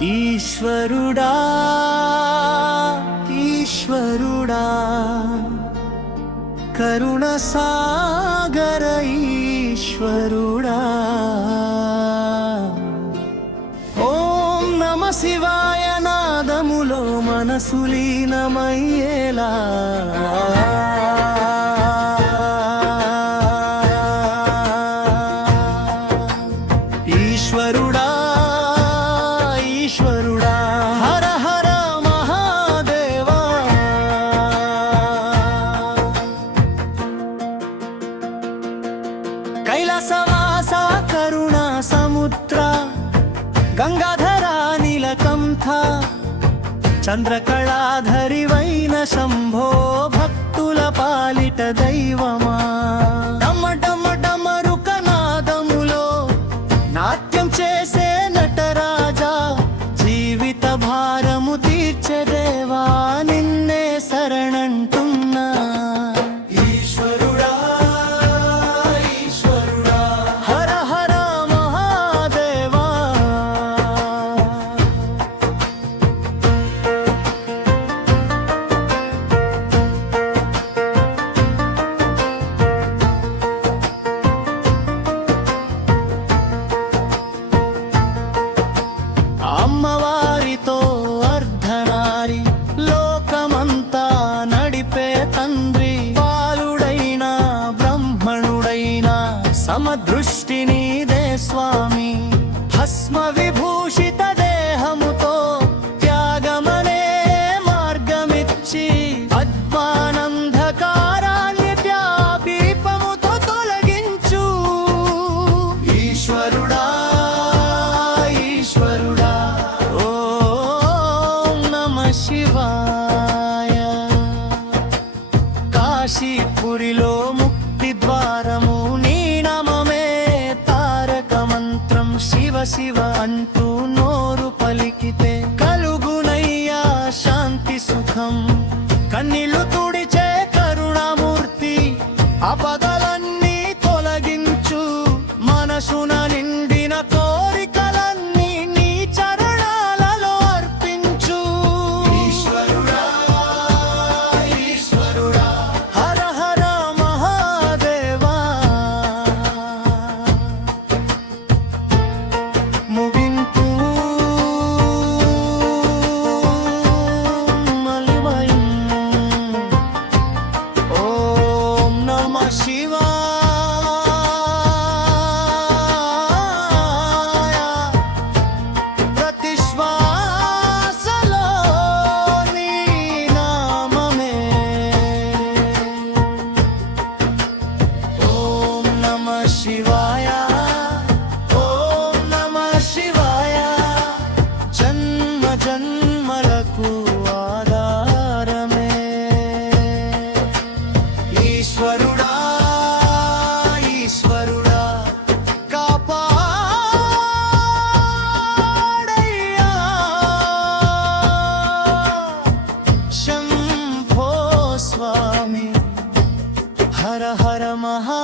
ఈశ్వరుడా ఈశ్వరుడా కరుణ సాగర ఈశ్వరుడా ఓం నమ శివాయ నాదములో మనసు లీనమయ్యేలా ఈశ్వరుడా ఈశ్వరుడా హర హర మహాదేవా కైలాసవాస కరుణా సముద్ర గంగాధరా నీలకంఠ చంద్రకళాధరివైన శంభో భక్తుల పాలిట దైవమా డమ డమ డమరుక నాదములో నాట్యం చేసే నటరాజా జీవిత భారము తీర్చెదేవా నిన్నే శరణంటున్నా ఈశ్వరుడా ఈశ్వరుడా హర హర మహాదేవా అమ్మవారితో అర్ధనారి లోకమంతా నడిపే తండ్రి బాలుడైన బ్రహ్మణుడైన సమదృష్టి నీదే స్వామి భస్మ విభూషిత దేహముతో త్యాగమనే మార్గమిచ్చి అద్వానంధకారాన్ని దీపముతో తొలగించు ఈశ్వరుడా ఈశ్వరుడా ఓం నమ శివాయ కాశీపురిలో ముక్తి ద్వారము నీ నామమే తారక మంత్రం శివ శివ అంటూ నోరు పలికితే కలుగునయ్యా శాంతి సుఖం కన్నీళ్లు తుడిచే కరుణామూర్తి ఆపదలన్నీ తొలగించు మనసున నిండిన కోరికలన్నీ నీ చరణాలలో అర్పించు ఈశ్వరుడా ఈశ్వరుడా హర హర మహాదేవా ముగింపు మలిమయం ఓం నమ శివాయ ప్రతి శ్వాసలో నీ నామమే ఓం నమ శివాయ ఓం నమ శివాయ జన్మ జన్మలకు ఆధారమే ఈశ్వరుడా ఈశ్వరుడా కాపాడయ్యా శంభో స్వామి హర హర మహా